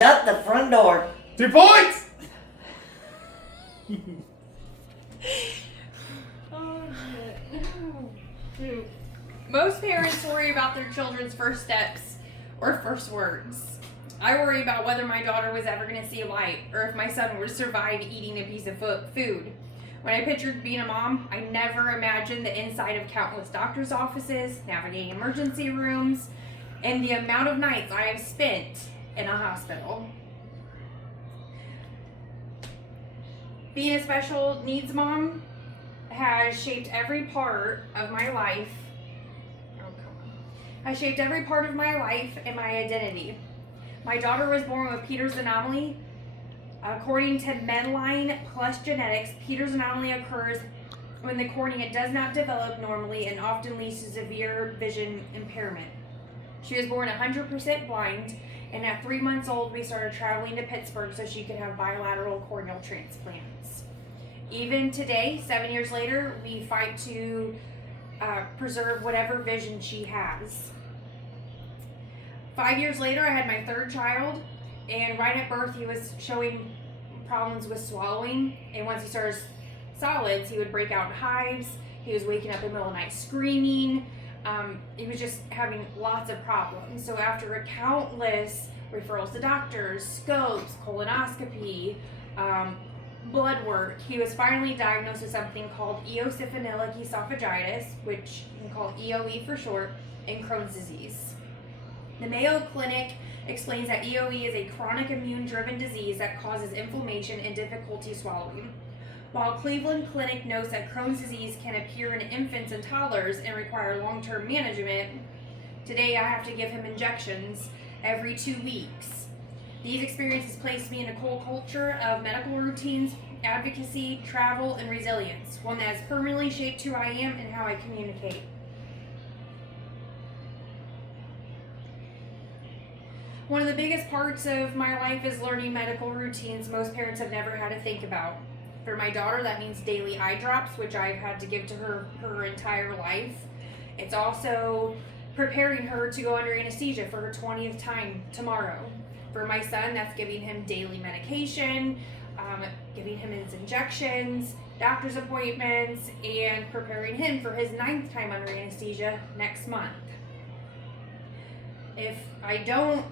Shut the front door. 2 points! Oh, shit. Most parents worry about their children's first steps or first words. I worry about whether my daughter was ever going to see light or if my son would survive eating a piece of food. When I pictured being a mom, I never imagined the inside of countless doctor's offices, navigating emergency rooms, and the amount of nights I have spent in a hospital. Being a special needs mom has shaped every part of my life. Has shaped every part of my life and my identity. My daughter was born with Peters anomaly. According to Medline Plus Genetics, Peters anomaly occurs when the cornea does not develop normally and often leads to severe vision impairment. She was born 100% blind, and at 3 months old, we started traveling to Pittsburgh so she could have bilateral corneal transplants. Even today, 7 years later, we fight to preserve whatever vision she has. 5 years later, I had my third child, and right at birth, he was showing problems with swallowing, and once he started solids, he would break out in hives. He was waking up in the middle of the night screaming. He was just having lots of problems. So after countless referrals to doctors, scopes, colonoscopy, blood work, he was finally diagnosed with something called eosinophilic esophagitis, which you can call EOE for short, and Crohn's disease. The Mayo Clinic explains that EOE is a chronic immune-driven disease that causes inflammation and difficulty swallowing. While Cleveland Clinic notes that Crohn's disease can appear in infants and toddlers and require long-term management, today I have to give him injections every 2 weeks. These experiences placed me in a cool culture of medical routines, advocacy, travel, and resilience, one that has permanently shaped who I am and how I communicate. One of the biggest parts of my life is learning medical routines most parents have never had to think about. For my daughter, that means daily eye drops, which I've had to give to her entire life. It's also preparing her to go under anesthesia for her 20th time tomorrow. For my son, that's giving him daily medication, giving him his injections, doctor's appointments, and preparing him for his 9th time under anesthesia next month. If I don't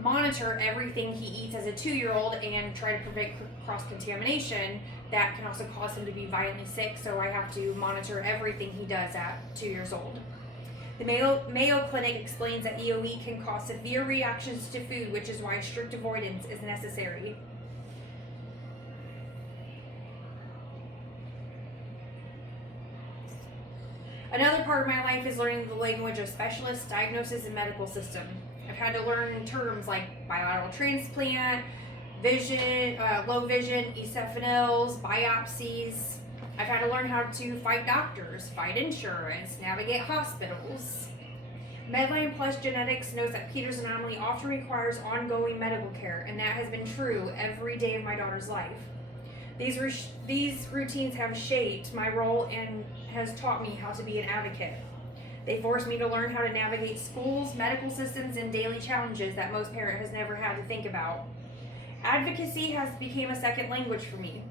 monitor everything he eats as a 2-year-old and try to prevent cross-contamination, that can also cause him to be violently sick, so I have to monitor everything he does at 2 years old. The Mayo Clinic explains that EOE can cause severe reactions to food, which is why strict avoidance is necessary. Another part of my life is learning the language of specialists, diagnosis, and medical system. I've had to learn terms like bilateral transplant, vision, low vision, eosinophils, biopsies. I've had to learn how to fight doctors, fight insurance, navigate hospitals. Medline Plus Genetics knows that Peters anomaly often requires ongoing medical care, and that has been true every day of my daughter's life. These routines have shaped my role and has taught me how to be an advocate. They forced me to learn how to navigate schools, medical systems, and daily challenges that most parent has never had to think about. Advocacy has become a second language for me.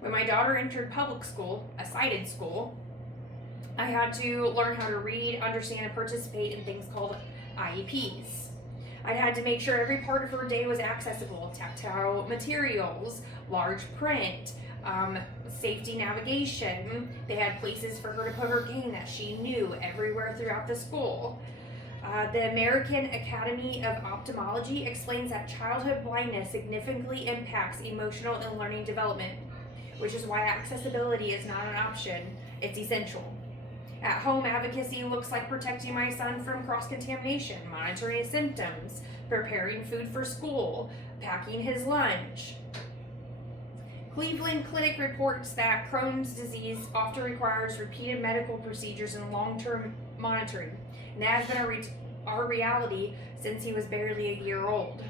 When my daughter entered public school, a sighted school, I had to learn how to read, understand, and participate in things called IEPs. I had to make sure every part of her day was accessible, tactile materials, large print, safety navigation. They had places for her to put her cane that she knew everywhere throughout the school. The American Academy of Ophthalmology explains that childhood blindness significantly impacts emotional and learning development, which is why accessibility is not an option, it's essential. At home, advocacy looks like protecting my son from cross-contamination, monitoring his symptoms, preparing food for school, packing his lunch. Cleveland Clinic reports that Crohn's disease often requires repeated medical procedures and long-term monitoring, and that has been our reality since he was barely a year old.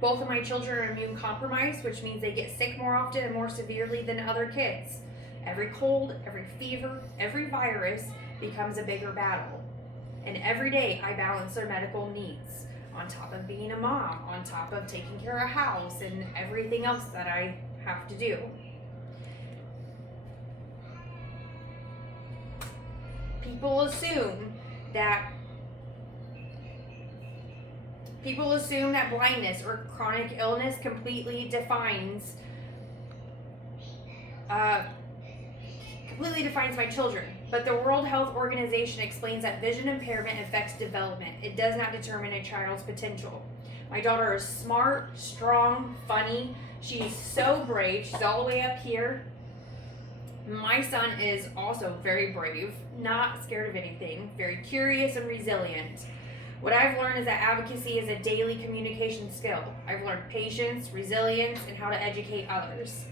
Both of my children are immune compromised, which means they get sick more often and more severely than other kids. Every cold, every fever, every virus becomes a bigger battle. And every day I balance their medical needs. on top of being a mom, on top of taking care of a house and everything else that I have to do. People assume that blindness or chronic illness completely defines my children. But the World Health Organization explains that vision impairment affects development. It does not determine a child's potential. My daughter is smart, strong, funny. She's so brave. She's all the way up here. My son is also very brave, not scared of anything, very curious and resilient. What I've learned is that advocacy is a daily communication skill. I've learned patience, resilience, and how to educate others.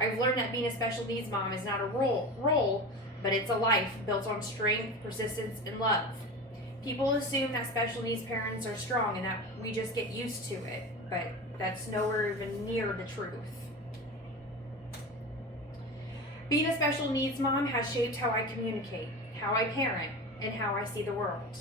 I've learned that being a special needs mom is not a role, but it's a life built on strength, persistence, and love. People assume that special needs parents are strong and that we just get used to it, but that's nowhere even near the truth. Being a special needs mom has shaped how I communicate, how I parent, and how I see the world.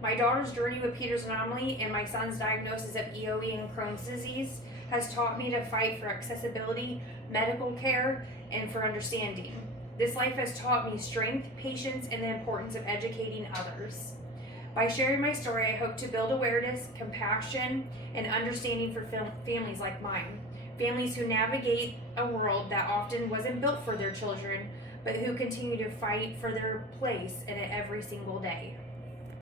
My daughter's journey with Peters anomaly and my son's diagnosis of EOE and Crohn's disease has taught me to fight for accessibility, medical care, and for understanding. This life has taught me strength, patience, and the importance of educating others. By sharing my story, I hope to build awareness, compassion, and understanding for families like mine. Families who navigate a world that often wasn't built for their children, but who continue to fight for their place in it every single day.